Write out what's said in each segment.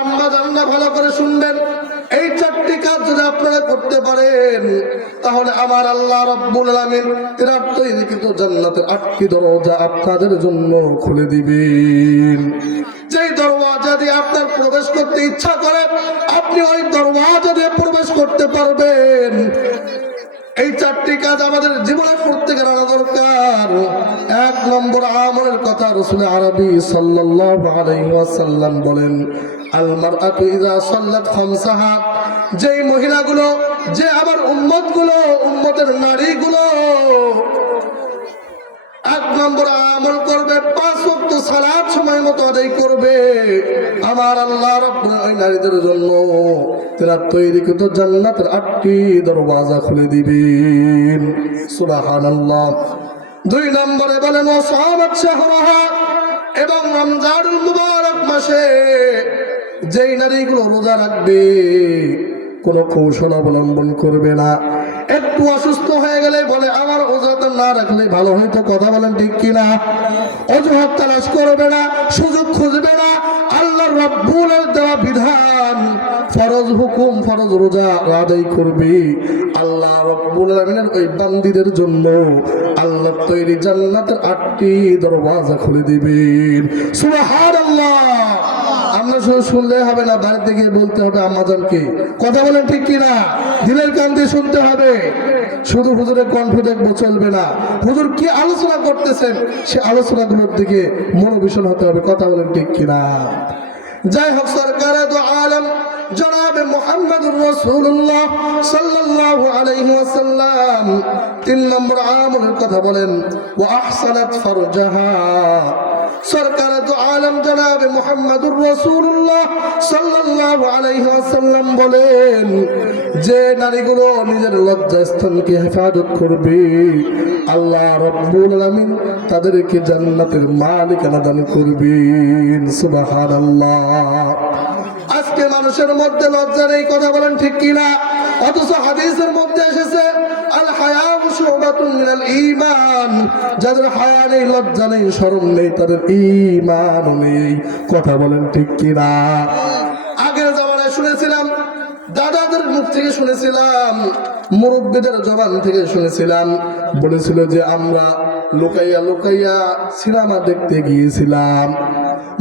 আম্মা জাননা ভালো করে শুনবেন, এই চারটি কাজ যদি আপনারা করতে পারেন তাহলে আমার আল্লাহ রাব্বুল আলামিন তিনার তৈরিকৃত জান্নাতের 8টি দরজা আপনাদের জন্য খুলে দিবেন। যেই দরওয়াজা দিয়ে আপনার প্রবেশ করতে ইচ্ছা করে আপনি ওই দরওয়াজা দিয়ে প্রবেশ করতে পারবেন। এই চারটি কাজ আমাদের জীবনে প্রত্যেকের আনা দরকার। 1 নম্বর আমলের কথা রাসূল আরবি সাল্লাল্লাহু আলাইহি ওয়াসাল্লাম বলেন, আল মারআতু ইযা সাল্লাত খামসাহা, যেই মহিলাগুলো, যে আমার উম্মতগুলো, উম্মতের নারীগুলো 1 নম্বর আমল করবে, 5 ওয়াক্ত সালাত সময় মতো আদায় করবে, আমার আল্লাহ রাব্বুল ওই নারীদের জন্য তারা তৈরিকৃত জান্নাতের 8টি দরওয়াজা খুলে দিবেন। সুবহানাল্লাহ। 2 নম্বরে বলেন ওয়াসামাত শাহরাহা, এবং রমজানুল মুবারক মাসে যেই নারীগুলো রোজা রাখবে কোনো কৌশল অবলম্বন করবে না। একটু অসুস্থ হয়ে গেলে বলে আমার ওজাতে না রাখলে ভালো হয়তো, কথা বলেন ঠিক কিনা? অজুহাত তালাশ করবে না, সুযোগ খুঁজবে না। আল্লাহ রাব্বুলের দেওয়া বিধান, ফরজ হুকুম, ফরজ রোজা আদায় করবে। আল্লাহ রাব্বুল আলামিনের ওই বান্দীদের জন্য আল্লাহ তৈরি জান্নাতের 8টি দরওয়াজা খুলে দিবেন। সুবহানাল্লাহ। আমরা শুধু শুনলে হবে না, বাড়িতে গিয়ে বলতে হবে আম্মাজানকে, কথা বলেন ঠিক কিনা? দিলের কান দিয়ে শুনতে হবে। শুধু হুজুরের কণ্ঠ দেখবো চলবে না। হুজুর কি আলোচনা করতেছেন সে আলোচনাগুলোর দিকে মনোবিষণ হতে হবে, কথা বলেন ঠিক কিনা? যাই হোক, সরকার দু আলম জনাবে মুহাম্মদুর রাসূলুল্লাহ সাল্লাল্লাহু আলাইহি ওয়াসাল্লাম 3 নম্বর আমলের কথা বলেন, ওয়া আহসানাত ফারজাহা। সরকার দু আলম জনাবে মুহাম্মদুর রাসূলুল্লাহ সাল্লাল্লাহু আলাইহি ওয়াসাল্লাম বলেন, যে নারীগুলো নিজের লজ্জাস্থানকে হেফাজত করবে আল্লাহ রাব্বুল আলামিন তাদেরকে জান্নাতের মালিকানা দান করবেন। সুবহানাল্লাহ। আজকে মানুষের মধ্যে লজ্জা নেই, কথা বলেন ঠিক কিনা? অথচ হাদিসের মধ্যে এসেছে আল হায়াউ শুবাতুন মিনাল ঈমান, যাদের হায়া নেই, লজ্জা নেই, শরম নেই, তাদের ঈমান নেই, কথা বলেন ঠিক কিনা? আগের জামানায় শুনেছিলাম, দাদাদের মুখ থেকে শুনেছিলাম, মুরব্বীদের জবান থেকে শুনেছিলাম, বলেছিল যে আমরা লুকাইয়া লুকাইয়া সিনেমা দেখতে গিয়েছিলাম।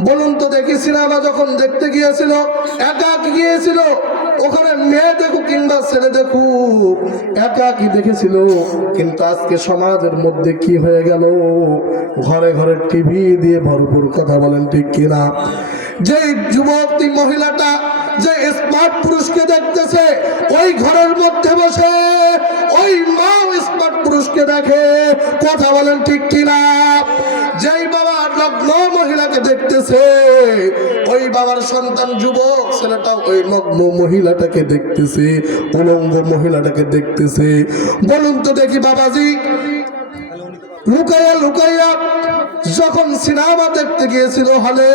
বলুন তো দেখি, সিনেমা যখন দেখতে গিয়েছিল একাকী গিয়েছিল, ওখানে মেয়ে দেখুক কিংবা ছেলে দেখুক একাকী দেখেছিল। কিন্তু আজকে সমাজের মধ্যে কি হয়ে গেল? ঘরে ঘরে টিভি দিয়ে ভরপুর, কথা বলেন ঠিক কিনা? যে যুবক মহিলাটা যে স্মার্ট পুরুষকে দেখতেছে, ওই ঘরের মধ্যে বসে ওই মা স্মার্ট পুরুষকে দেখে, কথা বলেন ঠিক কিনা? যেই বাবা নগ্ন মহিলাকে দেখতেছে, ওই বাবার সন্তান যুবক ছেলেটা ওই নগ্ন মহিলাটাকে দেখতেছে, উলঙ্গ মহিলাটাকে দেখতেছে। বলুন তো দেখি বাবাজি, লুকাইয়া লুকাইয়া যখন সিনেমা দেখতে গিয়েছিল হলে,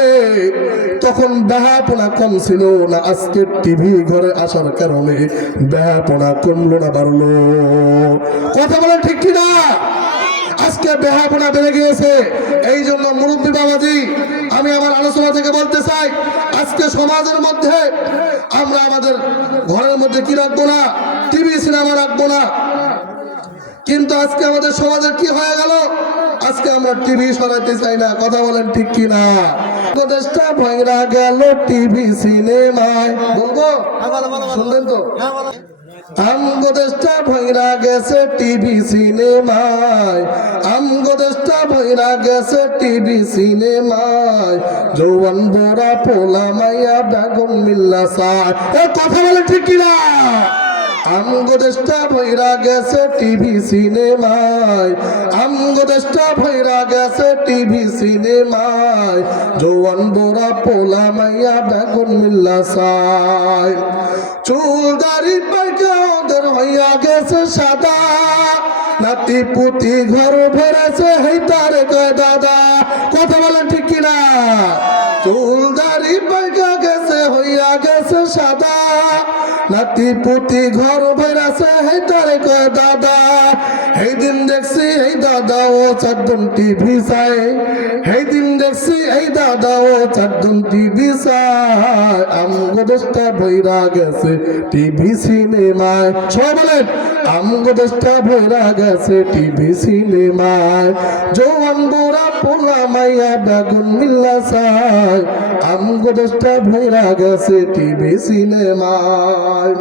তখন বেহাপনা কম ছিল না? আজকে টিভি ঘরে আসার কারণে বেহাপনা কমলো না বাড়লো? কথা বলেন ঠিক কিনা? আজকে বেহাপনা বেড়ে গিয়েছে। এই জন্য মুরব্বী বাবাজি, আমি আমার আলোচনা থেকে বলতে চাই, আজকে সমাজের মধ্যে আমরা আমাদের ঘরের মধ্যে কি রাখবো না? টিভি সিনেমা রাখবো না। কিন্তু আজকে আমাদের সমাজের কি হয়ে গেল? আজকে আমরা টিভি সরাইতে চাই না, কথা বলেন ঠিক কিনা? দেশটা ভাঙা গেল টিভি সিনেমায়, বলবো শুনবেন তো? আমগো দেশটা ভাঙা গেছে টিভি সিনেমায়, আমগো দেশটা ভাঙা গেছে টিভি সিনেমায়, জওয়ান বড়া পোলা মাইয়া বেগম মিল্লা সায়, কথা বলেন ঠিক কিনা? আমগো দেশটা ভৈরা গেছে টিভি সিনেমায়, আমগো দেশটা ভৈরা গেছে টিভি সিনেমায়, জওয়ান বোরা পোলা মাইয়া বেগুন মিল্লা সায়, চুল দাড়ি পাইকা ওদের হইয়া গেছে সাদা, নাতি পুতি ঘর ভরেছে হেইতারে কয় দাদা, কথা বলেন ঠিক কিনা? চুল দাড়ি পাইকা গেছে হইয়া গেছে সাদা, নাতি পুতি ঘর ভরাছে হেটারে কয় দাদা। এই দিন দেখছি এই দাদা ও চারজন টিভি চায়, এই দিন দেখছি এই দাদা ও চারজন টিভি চায়। আমগো দেশটা ভৈরা গেছে টিভি সিনেমায়। সবাই বলেন আমগো দেশটা ভৈরা গেছে টিভি সিনেমায়। জওয়ান বুড়া পোলা মাইয়া বেগুন মিল্লা চায়, আমগো দেশটা ভৈরা গেছে টিভি সিনেমায়।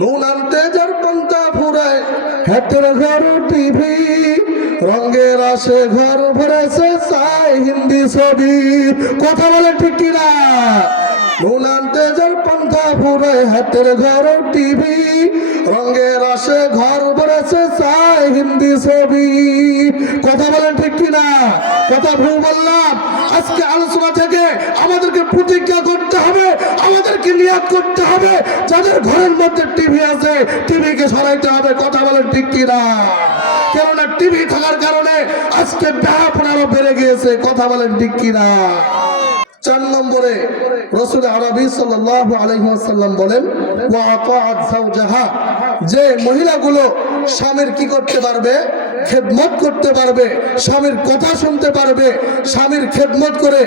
নুন আনতে যার পন্থা ফুরায় হাতের ঘর টিভি, রঙের আসে ঘর ভরেছে চাই হিন্দি ছবি। কথা বলে ঠিক কিনা? নুন আনতে যার পন্থা ফুরায় হাতের ঘর টিভি, রঙের আসে ঘর ভরেছে চাই হিন্দি ছবি। কথা বলেন ঠিক কিনা? কথা ভুল বললাম? আজকে আলোচনা থেকে আমাদেরকে প্রতিজ্ঞা করতে হবে, আমাদেরকে নিয়াত করতে হবে, যাদের ঘরের মধ্যে টিভি আছে টিভিকে সরাইতে হবে। কথা বলেন ঠিক কিনা? কেননা টিভি থাকার কারণে আজকে ব্যাপনা আরো বেড়ে গিয়েছে। কথা বলেন ঠিক কিনা? 4 নম্বরে রাসূল আরবি সাল্লাল্লাহু আলাইহি ওয়াসাল্লাম বলেন ওয়া আতাআত যাওজাহা, যে মহিলাগুলো স্বামীর কি করতে পারবে? খেদমত করতে পারবে, স্বামীর কথা শুনতে পারবে, স্বামীর খেদমত করে